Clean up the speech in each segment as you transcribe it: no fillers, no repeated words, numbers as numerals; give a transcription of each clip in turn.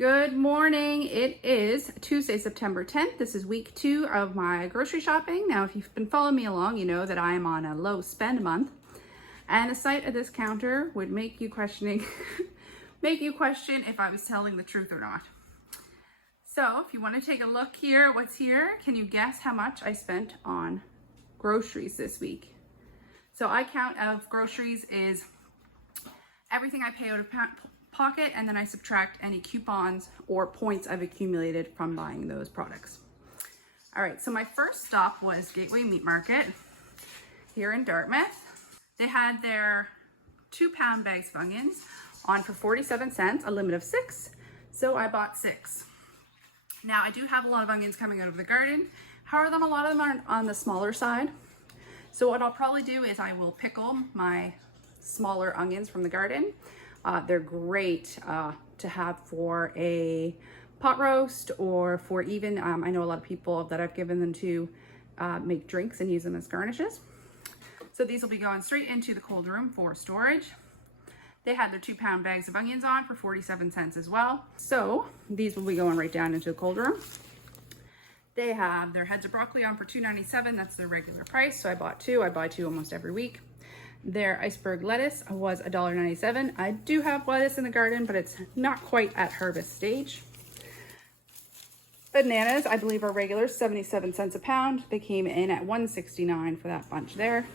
Good morning. It is Tuesday, September 10th. This is week 2 of my grocery shopping. Now, if you've been following me along, you know that I am on a low spend month. And a sight at this counter would make you question if I was telling the truth or not. So if you want to take a look here, what's here, can you guess how much I spent on groceries this week? So I count of groceries is everything I pay out of pocket, and then I subtract any coupons or points I've accumulated from buying those products. All right, so my first stop was Gateway Meat Market here in Dartmouth. They had their 2-pound bags of onions on for 47 cents, a limit of 6. So I bought 6. Now I do have a lot of onions coming out of the garden. However, a lot of them are on the smaller side. So what I'll probably do is I will pickle my smaller onions from the garden. They're great to have for a pot roast, or for even, I know a lot of people that I've given them to make drinks and use them as garnishes. So these will be going straight into the cold room for storage. They had their 2-pound bags of onions on for 47 cents as well. So these will be going right down into the cold room. They have their heads of broccoli on for $2.97. That's their regular price. So I bought 2. I buy 2 almost every week. Their iceberg lettuce was $1.97. I do have lettuce in the garden, but it's not quite at harvest stage. Bananas, I believe, are regular, 77 cents a pound. They came in at $1.69 for that bunch there.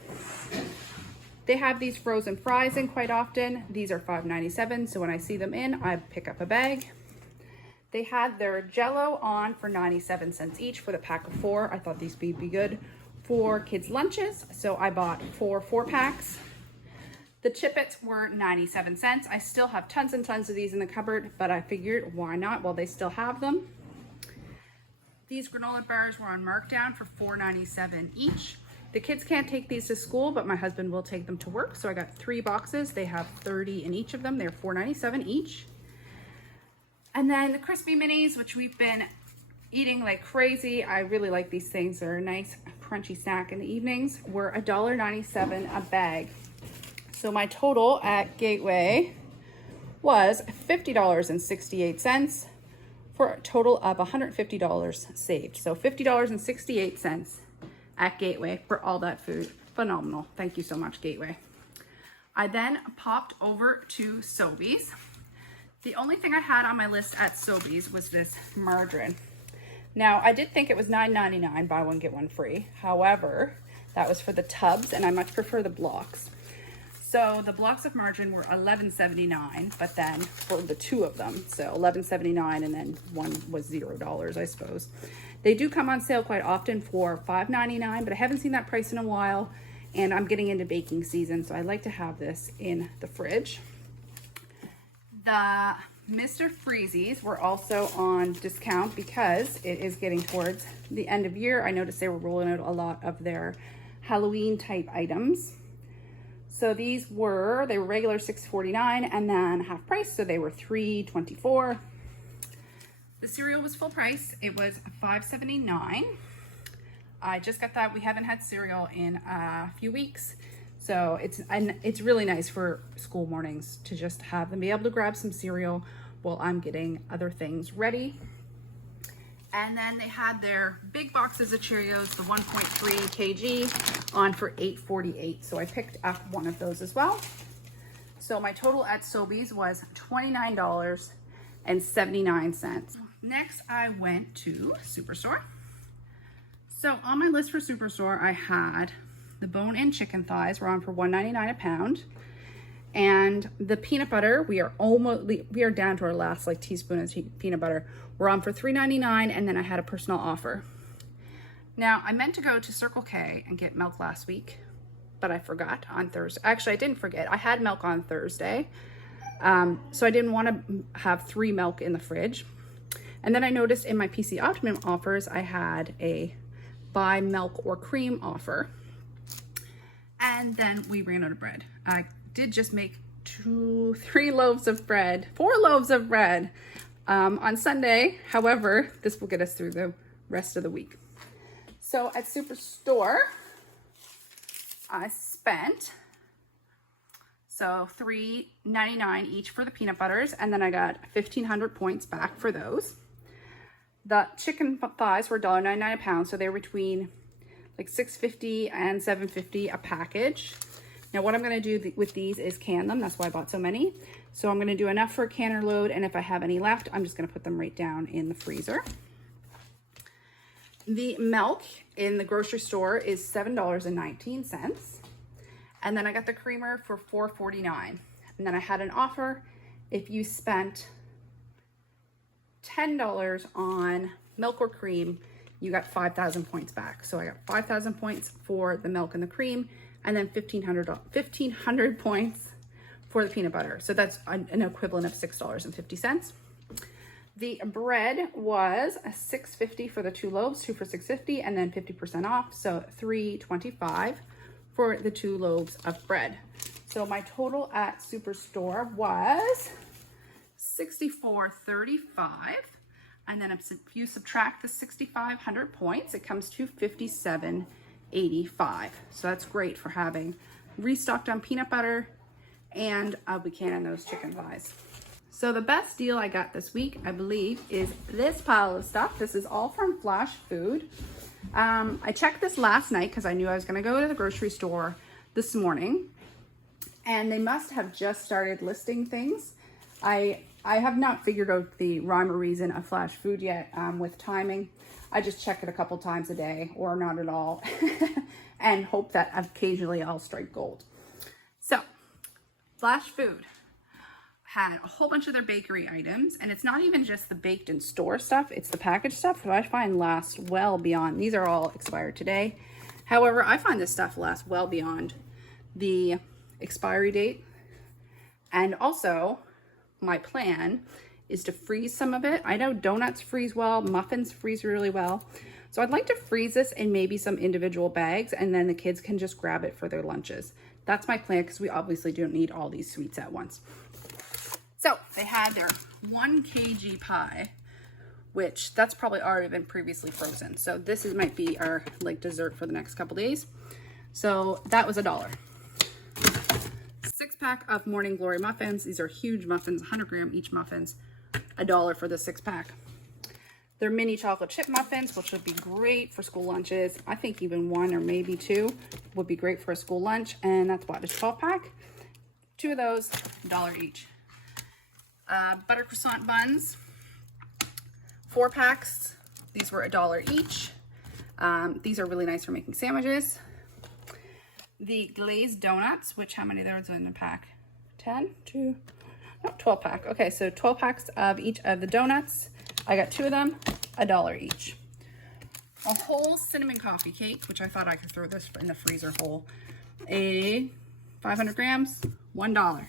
They have these frozen fries in quite often. These are $5.97, so when I see them in, I pick up a bag. They had their Jell-O on for 97 cents each for the pack of 4. I thought these would be good for kids' lunches, so I bought 4 4-packs. The Chippets were 97 cents. I still have tons and tons of these in the cupboard, but I figured why not while they still have them. These granola bars were on markdown for $4.97 each. The kids can't take these to school, but my husband will take them to work, so I got 3 boxes. They have 30 in each of them. They're $4.97 each. And then the crispy minis, which we've been eating like crazy. I really like these things. They're a nice crunchy snack in the evenings. Were $1.97 a bag. So my total at Gateway was $50.68 for a total of $150 saved. So $50.68 at Gateway for all that food. Phenomenal. Thank you so much, Gateway. I then popped over to Sobeys. The only thing I had on my list at Sobeys was this margarine. Now, I did think it was $9.99, buy one, get one free. However, that was for the tubs, and I much prefer the blocks. So the blocks of margarine were $11.79, but then for the 2 of them, so $11.79, and then one was $0, I suppose. They do come on sale quite often for $5.99, but I haven't seen that price in a while, and I'm getting into baking season, so I like to have this in the fridge. The Mr. Freezies were also on discount because it is getting towards the end of year. I noticed they were rolling out a lot of their Halloween type items. So they were regular $6.49 and then half price, so they were $3.24. The cereal was full price. It was $5.79. I just got that. We haven't had cereal in a few weeks. So it's really nice for school mornings to just have them be able to grab some cereal while I'm getting other things ready. And then they had their big boxes of Cheerios, the 1.3 kg, on for $8.48. So I picked up one of those as well. So my total at Sobeys was $29.79. Next, I went to Superstore. So on my list for Superstore, I had the bone-in chicken thighs were on for $1.99 a pound. And the peanut butter, we are down to our last teaspoon of peanut butter. We're on for $3.99, and then I had a personal offer. Now, I meant to go to Circle K and get milk last week, but I forgot on Thursday. Actually, I didn't forget. I had milk on Thursday, so I didn't want to have 3 milk in the fridge. And then I noticed in my PC Optimum offers, I had a buy milk or cream offer. And then we ran out of bread. I did just make 4 loaves of bread on Sunday. However, this will get us through the rest of the week. So at Superstore, I spent So $3.99 each for the peanut butters, and then I got 1,500 points back for those. The chicken thighs were $1.99 a pound, so they were between like $6.50 and $7.50 a package. Now what I'm gonna do with these is can them. That's why I bought so many. So I'm gonna do enough for a canner load, and if I have any left, I'm just gonna put them right down in the freezer. The milk in the grocery store is $7.19. And then I got the creamer for $4.49. And then I had an offer. If you spent $10 on milk or cream, you got 5,000 points back. So I got 5,000 points for the milk and the cream, and then 1,500 points for the peanut butter. So that's an equivalent of $6.50. The bread was $6.50 for the 2 loaves, 2 for $6.50, and then 50% off. So $3.25 for the 2 loaves of bread. So my total at Superstore was $64.35. And then if you subtract the 6,500 points, it comes to $57.85. So that's great for having restocked on peanut butter, and I'll be canning those chicken thighs. So the best deal I got this week, I believe, is this pile of stuff. This is all from Flash Food. I checked this last night because I knew I was going to go to the grocery store this morning, and they must have just started listing things. I have not figured out the rhyme or reason of Flash Food yet with timing. I just check it a couple times a day, or not at all, and hope that occasionally I'll strike gold. So Flash Food had a whole bunch of their bakery items, and it's not even just the baked in store stuff, it's the packaged stuff that I find lasts well beyond. These are all expired today. However, I find this stuff lasts well beyond the expiry date. And also, my plan is to freeze some of it. I know donuts freeze well, muffins freeze really well. So I'd like to freeze this in maybe some individual bags, and then the kids can just grab it for their lunches. That's my plan, because we obviously don't need all these sweets at once. So they had their 1 kg pie, which that's probably already been previously frozen. So this might be our like dessert for the next couple days. So that was $1. 6-pack of Morning Glory muffins. These are huge muffins, 100-gram each muffins. $1 for the 6-pack. They're mini chocolate chip muffins, which would be great for school lunches. I think even 1 or maybe 2 would be great for a school lunch. And that's what, a 12-pack? 2 of those, $1 each. Butter croissant buns, 4 packs. These were $1 each. These are really nice for making sandwiches. The glazed donuts, which how many of those are in a pack? 10? 2? No, 12 pack. Okay, so 12 packs of each of the donuts. I got 2 of them, $1 each. A whole cinnamon coffee cake, which I thought I could throw this in the freezer whole. 500 grams, $1.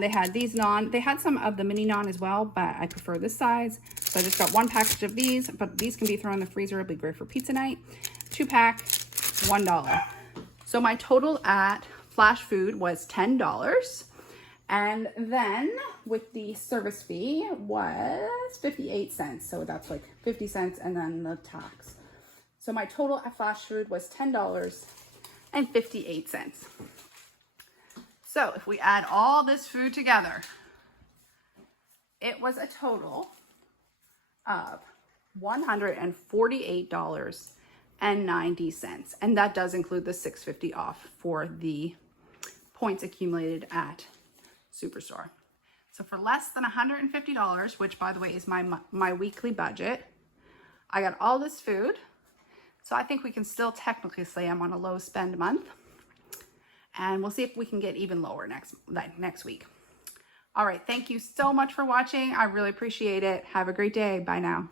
They had these naan. They had some of the mini naan as well, but I prefer this size. So I just got 1 package of these, but these can be thrown in the freezer. It'll be great for pizza night. 2-pack, $1. So my total at Flash Food was $10. And then with the service fee was 58 cents. So that's like 50 cents and then the tax. So my total at Flash Food was $10.58. So if we add all this food together, it was a total of $148.90. And that does include the $6.50 off for the points accumulated at Superstore. So for less than $150, which by the way is my weekly budget, I got all this food. So I think we can still technically say I'm on a low spend month. And we'll see if we can get even lower next week. All right, thank you so much for watching. I really appreciate it. Have a great day. Bye now.